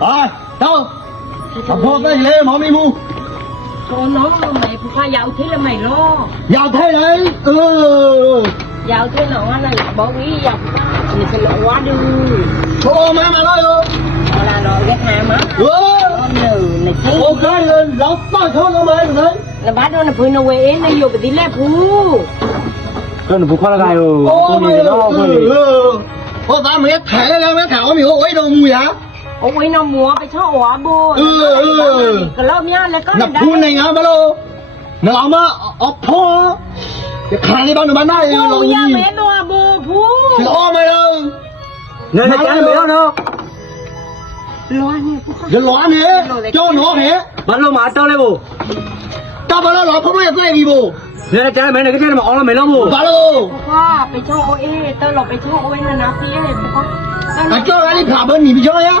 À, sao? Sao ý ý à? lên, rồi, đâu? Thầm phô tới lê mỏ mi mu Con nó mày phụ pha giàu thế là mày lo Giàu thế đấy, Giàu ừ. thế là hoa này, bỏ quý giàu Mình sẽ lộ quá đi Cô má mà nói là rồi cái hai má Ừ Ô cái lên lọc ba thôi nó mới được đấy Là bát đó là phụ nó quê em đây dù bà tí lẹ phụ Cơ phụ khoa ừ. là gài rồi Ô mày ơi Ô ta mới thẻ ra mới thảo mày hộ ấy đâu mùi โอ้ยน้องมัวไปชอบหัวบูเออเออเกล้ามีอะไรก็หนักพูดในงานบ้าโลน้องเอามาออกพ่อจะขายในบ้านหนูบ้านไหนโอ้ยแม่หนูบูพูดจะอ้อมไหมล่ะเนี่ยจะแก้ไม่ได้เนาะร้อนเนี่ยจะร้อนเหรอเจ้าหนูเหรอบ้านเราหมาเจ้าเลยบูเจ้าบ้านเราหลอกพ่อไม่ได้ก็ไอ้บีบูเนี่ยจะแก้ไม่ได้ก็แก้ไม่ออกแล้วไม่ได้บูบ้านเราพ่อไปชอบโอเอเตอร์หลอกไปชอบโอเอนะนะพี่เอ๋พ่อ Anh cho anh đi thả bên nhìn bây giờ nhá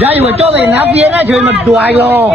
dai mà Còn cho ơi, nát này, ơi, thì nát dễ nát chơi mà đuổi lo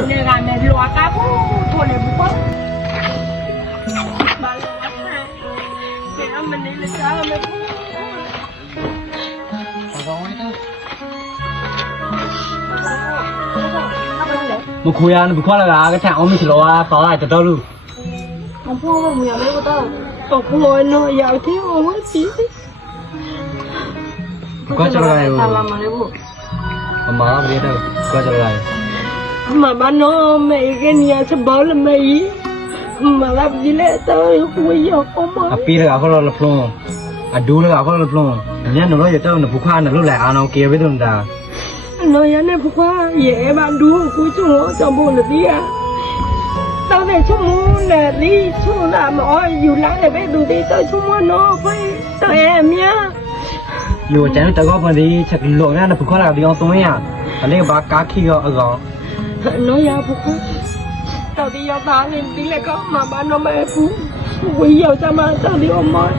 mà khui ăn bự quá là gà cái thằng ông mình chỉ lo à tao lại cho tao luôn ông phu ông mày mấy tao tao không lo nó giờ thiếu ông ấy chỉ có cho là gì มามาเรียกเราก็จะอะไรมาบ้านน้องไม่แกเนี่ยฉบอลไม่มาลับยิ่งเล่ต้องคุยยอกมาปีแล้วเขาเราละพลงอดดูแล้วเขาเราเรื่องเนี่ยหนูเราอยากเจ้าหนูผู้ข้าหนูรู้แหละอาเราเกลียวไปตรงดาหนูยักเนี่ยผู้ข้าเย่บ้านดูคุยช่วงจอมบุญรเดียตอนในชั่วโมงนเนี่ยที่ช่วงดาหมออยู่หลังเนี่ยไปดูดีตอนชั่วโมงนน้องไปตอนแอมเนี่ย yêu chân tay góp đi chắc lỗi ngắn được khóa đi ông tôi nha lấy bác cá kia ở gõ nó ya bố khóa tao đi vào bà lên đi lại có mà bà nó mày phú quý yêu cho mày, tao đi ông mọi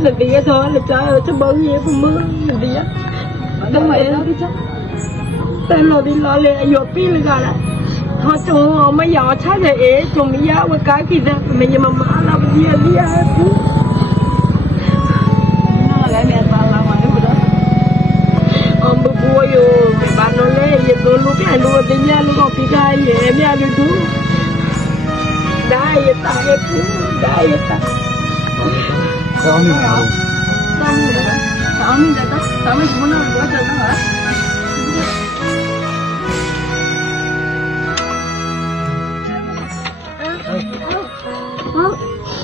Lần đi cái thôi là cho cho bao nhiêu phần mưa lần đi á Đâu mà em đi tên lo đi lo lẹ yo pi lê cả lại họ chồng họ mới yó cha thể ế chung mi yá vô cái kì dạ mẹ yá mà mà lạ bà dìa lì à bú ông bố bố yo bà nó lê yé tôn lúc hẹn lúc hẹn lúc hẹn lúc hẹn lúc hẹn lúc hẹn lúc hẹn lúc hẹn Dah ya tak ya tu, dah ya tak. Tahu ni tak? Tahu ni dah tak? Tahu ni cuma nak buat jalan lah.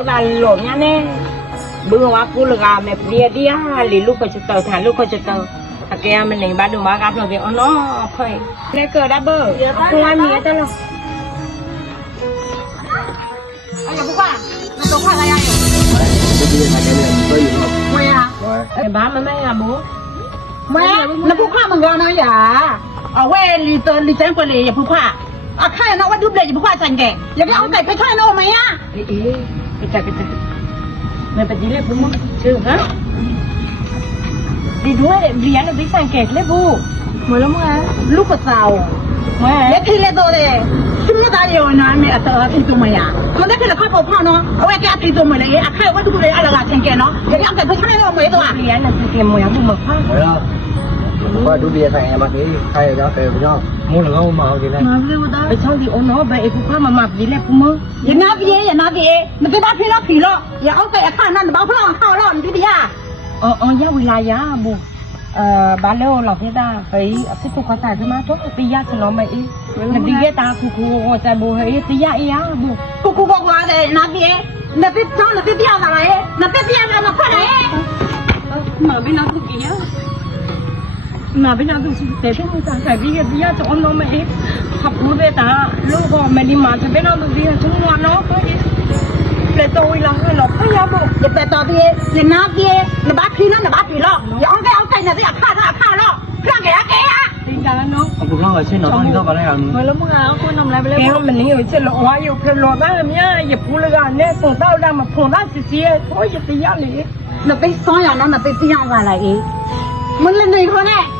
าตาหลงเนี่ยบื้อว่ากูลกาแม่เปียดีฮะลีลูกก็จะเตาถ่าลูกก็จะเตาอาแกมันหนึ่งบ้านดูมากับเราเดียวอ๋อเนาะค่อยเลยเกิดดับเบิ้ลคุณว่าเมียจะหรอไม่อะไอ้บ้านมันไม่อะบุ๊ไม่นะผู้ข้ามึงก็นะอย่าเอาเว้ลีเตอม์ลีแจ้งคนเลยอย่าผู้ข้าเอาใครนะว่าดูเด็กอย่าผู้ข้าจังแกอย่าไปเอาเด็กไปใช้นอไหมอะ Kita kita. Me pedí le como, ¿sí, ha? Di due bien de San Quet le bu. Bueno, mae, lu ko tao. Mae. Le ki le to de. Si mo ta yo na me ata ti to ma ya. Mo de ke le ko po pa no. O ya ka ti to ma le, a ka wa tu ko le ala ga chen ke no. Ya ka ta ka le mo e to a. Bien na ti ke mo ya bu ma pa. Ya. ဟုတ်ဒုတိယဆိုင်ရမှာနေခါရကြဲဘယ်ကြောင်မိုးလကောင်းမအောင်ဒီနေ့မလေးဝတ်အချောင်းဒီအောင်တော့ဘယ်အခုခါမမပြေလဲပူမရနာပြေရနာပြေမတူတာဖိလို့ဖိလို့ရအောင်ကဲအခါနန်းတော့ဖလောင်းဟောတော့ဒီတရားအော်အော်ရဝီလာရဘူးအာဘာလို့လောက်ဖိတာဖိအခုခုခါတာဒီမှာတော့ပြရစလုံးမအေးမဒီရတာခုခုဟောတဲ့ဘူးဟေးတရားအေးရဘူးခုခုဘောကွာတယ်နာပြေမပစ်တော့မပစ်ပြလာရဲ့မပစ်ပြလာတော့ခွက်လာရဲ့မမင်းတော့ကြည့်ရนาเป็นยาดูแต่ถ้ามึงจะใส่พี่ก็พี่จะเอนน้องมาเอ้ขับรถเปตาลูกกอมันดีมาจะเป็นยาดูพี่ทุ่งวันเนาะเลยโตอีหลังเลยหลอกพี่ยาบอกจะไปต่วพี่เนี่ยน้าพี่เนี่ยบ้าพี่นั่นเนี่บ้าพี่หรอกอย่าเอาไปเอาไปเนี่ยจะอยากฆ่าเธฆ่าหรอกเพื่อแกแกจริงจังนะน้องผมเข้าไปใช่นหรอตอนนี้ก็ไปได้ยังแล้วมึงเอาคนทำอะไรไปเลยแกมันนี่อยู่เช่หรอว่าอยู่เพื่อลิได้างเนี่ยอย่าพูดเลี้ยนเนี่ยส่งเต้าดำมาผงด้านเสียเขาหยิบตียาหนีเนี่ยไปซ้อนอย่างนั้นเนีไปตียาอะไรเองมันเล่นในคนเนี่ย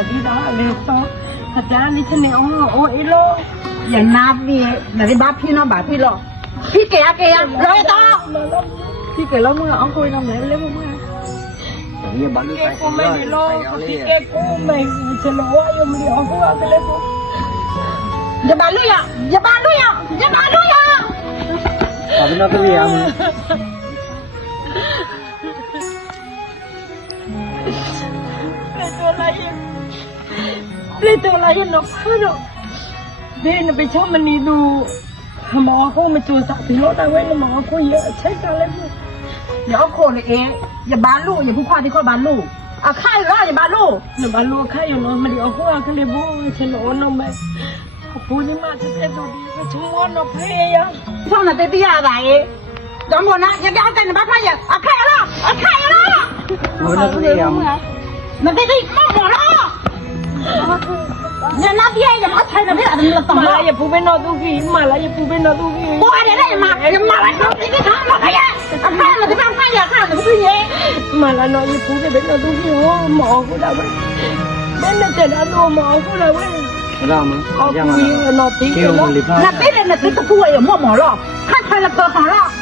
đi đó liều to thật ra như thế này ô ô lo giờ na vì là đi bắt phi nó bắt phi lo phi kẻ kẻ rồi to phi kẻ lo mưa ông quên nó mẹ lấy mưa เก็บคุ้มไม่ได้รอเก็บคุ้มไม่จะรู้ว่ายังไม่ได้เอาคุ้มอะไรเลยปุ๊บจะบาลุยอ่ะจะบาลุยอ่ะจะบาลุยอ่ะตอนนี้น่าจะมีอะไรตัวอะไรเลยตัวอะไรเนาะคือเนาะเดินไปช่องมันนี่ดูหมอเข้ามาจูสักทีแล้วแต่ว่าหมอคุยเยอะใช้กันเลยอยากขอเลยเองอย่าบานลูกอย่าพูดความที่เขาบานลูกอ่ะใครเหรออย่าบานลูกอย่าบานลูกใครอย่างน้องมันเดี๋ยวหัวคือเดี๋ยวบูฉันโอนน้องไปปูนี่มาฉันเป็นตัวดีฉันโอนน้องไปเอ้ยยังท่านนั้นเป็นที่อะไรจอมพลนะอย่าแก้วแต่ในบ้านใครอ่ะใครเหรอใครเหรอโอ้ยนั่นเป็นเรื่องมึงอ่ะนั่นเป็นเรื่องมึงบอกเรา人那边也没穿着，没咋怎么了？妈也不被闹肚皮，妈来也不被闹肚皮。我的嘞，妈，妈来闹脾气，他妈的呀！看了这边，看见看的是人，妈来闹也不被闹肚皮，我毛乎了喂，真的真的多毛乎了喂。知道吗？好贵，闹脾气了。那别人那都不会也摸毛了，看穿了可好了。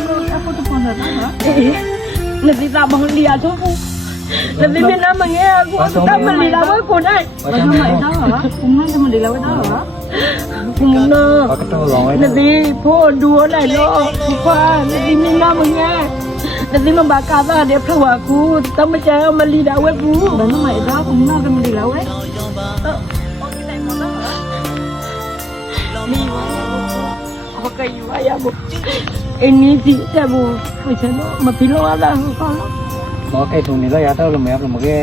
lebih tak mengerti aku lebih mana mengerti aku tak mengerti lawan aku nak macam mana aku nak macam mana lawan aku คุณน้อนาดีพ่อดูอะไรล้อคุณพ่อนาดีมีน้ำมึงแง่นาดีมันบาดการ์ดเดี๋ยวพระวากูต้องมาเจอมาลีดาวเวฟูบ้านน้องใหม่ได้คุณน้อจะมาลีดาวเวฟเออเอาไงมึงล่ะมีวะเขาเคยอยู่อายาบุเอ็นี่สิแต่บูไม่ใช่นมาพิโรดาฟังมอไอตรงนี้เราอยากเท่าลมแอบลมแก่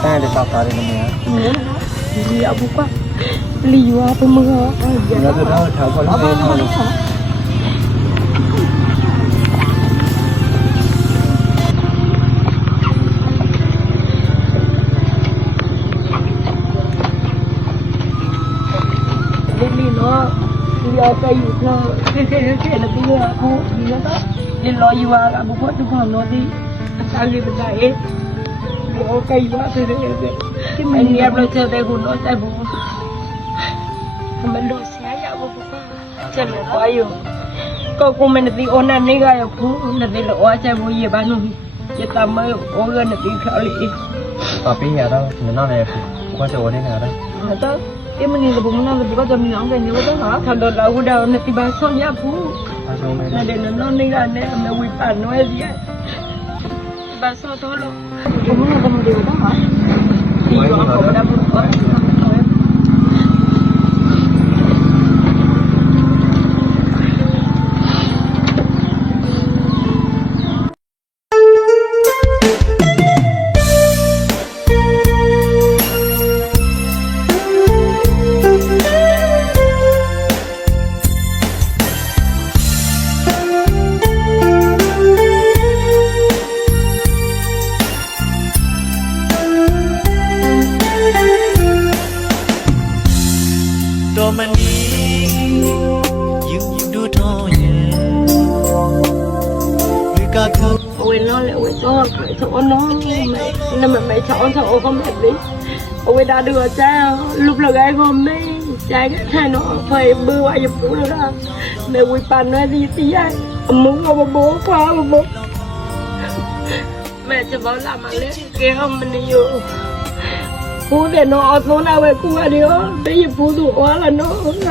แต่เด็กสาวตาดีลมแอบเนี่ยรีบุกปะรีว่าเป็พมือเราเราจะเท่าแถวคนเดียวเรียกไปอยู่ที่ေခေခေလည်းဒီကဘူးဒီတော့ဒီလော်ယူအားဘုဖတ်တခုလို့ဒီအစာကြီးတည်းဟေးဒီဟိုကိုင်းပါသေးတယ်ဒီမင်းရဘလို့ချက်တဲ့ကိုတော့တတ်ဘူးအမလို့ဆရာရောက်ဘူးဘုဖတ်ချက်လို့ပါယူကောကောမင်းတိအော်နာနေကရဘူးနဲ့လည်းအော်ချက်ဘူးရပါနုကြီးကျတမယ်အော်ရနေပြီခါလေးပါပင်းရတော့နနာနေဖြစ်ကတော့ဝင်နေတာလားအဲ့တော့အင်းမင်းကဘုံနာဘုရားကြောင့်မင်းအောင်ကနေလို့တော့ဟာခန္ဓာလာဝဒအောင်နေပြပါဆုံးရဘူးဆုံးမယ်လေနော်နေရနေအမေဝိပါနွယ်ကြီးပါဆောတော့လို့ဘုံနာဘုံဒီကတော့ဟာဒီကတော့ဘုံနာဘုံ đã đưa cha lúc là gái hôm nay cha hai nó phải bơ vào giúp bố nó ra để quỳ bàn nó đi tí ai muốn ông bố qua ông bố mẹ cho bố làm ăn lên kia hôm mình đi vô ผู้เด็กน้อยนาไว้กูอะเดียวได้ยินผู้ดูว่าละน้องไงบ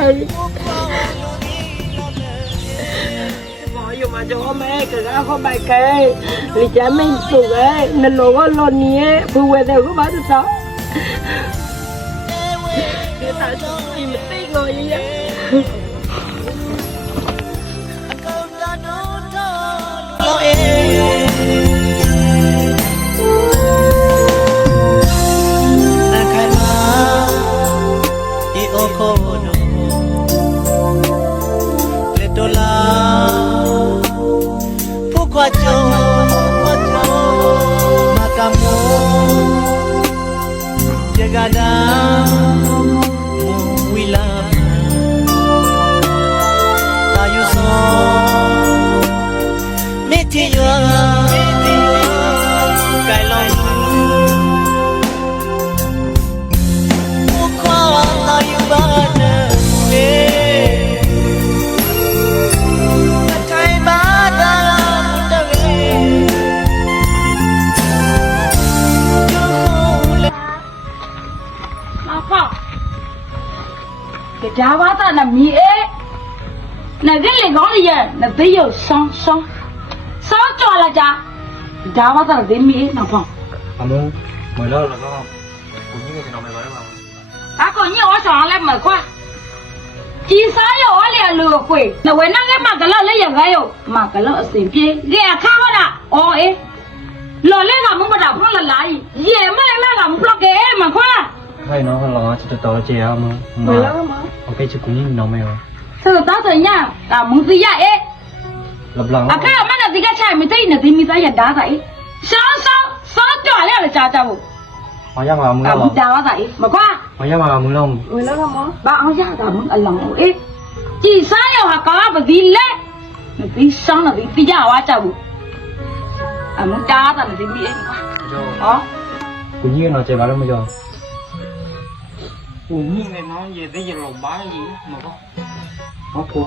อกอยู่มาเจอแม่ก็แล้วพ่อไปแกลิจ้าไม่สุกเลยนั่นหลงว่าหลอนเนี้ยผู้เวทเธอก็มาติดต่อ Oh, yeah. là thế giờ sao sao sao cho là cha cha bắt ta là mi nào phong à mu mời lo là sao cũng như cái mày nói mà à còn như ở sao lại mở qua chỉ sao yêu ở liền lừa quỷ là quên năng cái mà cái lợ lấy gì vậy yêu mà cái lợ xỉn kia ghẻ khao hơn à ô ấy lợ lấy làm đầu phong là, là lại gì, gì à mà lấy làm muốn lo ghẻ mà qua thấy nó lo chỉ cho tao chơi à mu ok chứ cũng như nào mày rồi sao tao thấy nha là muốn gì vậy lập lòng à cái mà là gì cái chai mình thấy là gì mình thấy hiện đá vậy sao sao sao cho anh là cha cha bố mà giang là mình làm đá vậy mà qua mà giang là mình làm mình làm không ba ông giang là mình ăn lòng ấy chỉ sao là gì bây giờ hóa cha à mình đá ra là gì bị anh qua đó tự nhiên nó chạy vào đâu mà giờ cũng như này nó về tới giờ lòng bá gì mà có có cô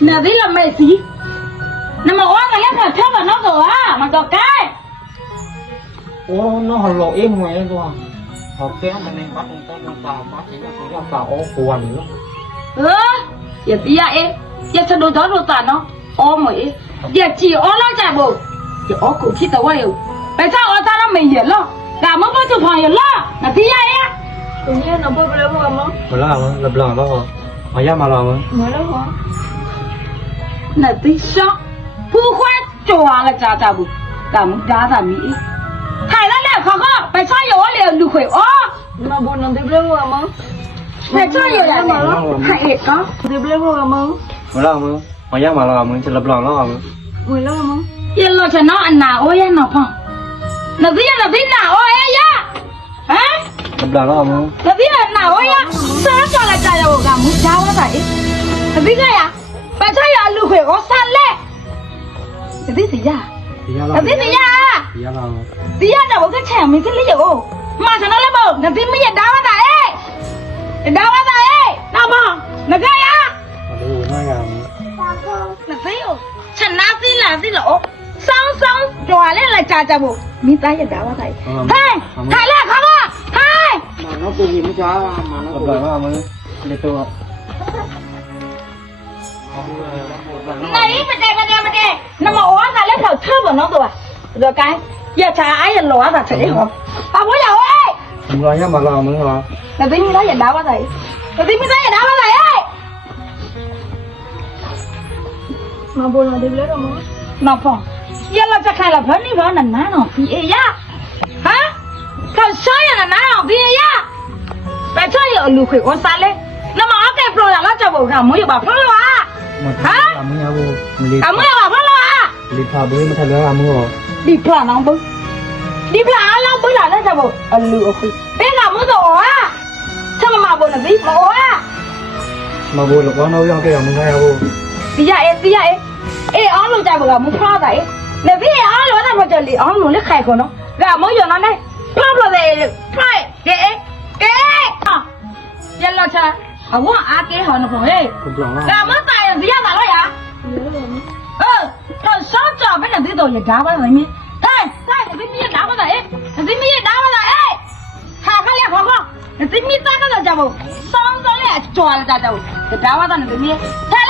nè đi làm mẹ gì nè mà oan mày nhắc theo vào nó rồi à mà rồi cái ô nó hồi lộ em ngoài đó rồi học kéo mà nên bắt con tôi nó vào bắt thì nó cứ vào ô quần nữa ơ giờ đi à em giờ sao đôi đó đôi tàn nó ô mày giờ chỉ ô nó chạy bộ giờ ô cũng khi tao quay tại sao ô ta nó mày hiền lo cả mất bao nhiêu phòng hiền lo nè đi à em Tự nhiên nó bơi vào đâu mà mất? Bơi vào đâu? Lập lò đó hả? 我要马老翁。马老翁，那对小不会抓个渣渣不？咱们渣渣米，太了了，哥哥，白菜有我俩六块哦。那不能得了我吗？白菜有俩马老翁，还一个得不了我吗？马老翁，我要马老翁，吃了不老老翁。马老翁，一老吃那那我也那胖，那对呀那对那我也要。Thế biết là nào ấy á, sao nó cho lại trời đầu gà mũi cháo nó vậy? Thế biết ngay à? Bà cho là lưu khỏe có sẵn lệ Thế biết thì ra Thế biết thì ra Thế biết thì ra Thế biết thì ra mình sẽ lý dụ Mà sao nó lấy bờ, nó tìm mấy giờ đau quá tại ấy Đau quá tại ấy Nào bờ, nó gây á Chẳng nào xin là xin lỗ Xong xong, cho lên là trà trà bộ Mình ta giờ đau quá tại Thế, thay lại không mà nó cứ nhìn cho mà nó cứ đợi không để tôi học này mà đây đây mà đây nó mà óa lấy thầu thơ của nó rồi rồi cái giờ trà ấy là lóa ra thấy không à bố giàu ơi đúng rồi nhá mà lò mới lò là tính như thế giờ đáo quá thầy là tính như thế giờ đáo quá thầy ơi mà buồn là đi lấy đâu mà mà phong giờ là chắc hay là phấn đi phấn nè má nó gì vậy sao sao vậy nè nãy học phải cho nhiều lưu khí quan sát lên, nó mà cái okay, rồi là nó cho bộ cả mới được bảo phong loa, hả? cả mới được bảo phong loa. đi phà bơi mà thay lưỡi làm mưa rồi. đi phà nóng bơi, đi phà nóng bơi là nó, nó cho bộ ẩn lưu khí. bé là mới đổ á, sao mà mà bộ là bị mổ á? À. mà bộ là quá nâu cho cái mình nghe không? bây giờ em bây giờ em, em ăn luôn cho bộ cả muốn phá vậy, là bây giờ ăn luôn là bộ chuẩn bị ăn luôn nước khay của nó, gà mới giờ nó à đây. ်ဖတ်ပါလေဖတ်ဒီကဲကဲရလချာအဝအားကဲဟောနဖို့ဟေးဆာမတိုင်ဒီရပါလို့ရဟမ်ဟောဆောင်းကြဘယ်နဲ့ဒီတော့ရဓာပါလိမ့်မယ်ဒီမိရဲ့နားမလားဟဲ့ဟာခလေးခေါခေါဒီမိသားကလာကြဘူးစောင်းစောင်းလေးကကြွာလာကြတယ်ဒါဝါသားနဲ့ဒီမိထဲလ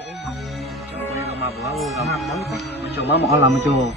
coba maulah muncul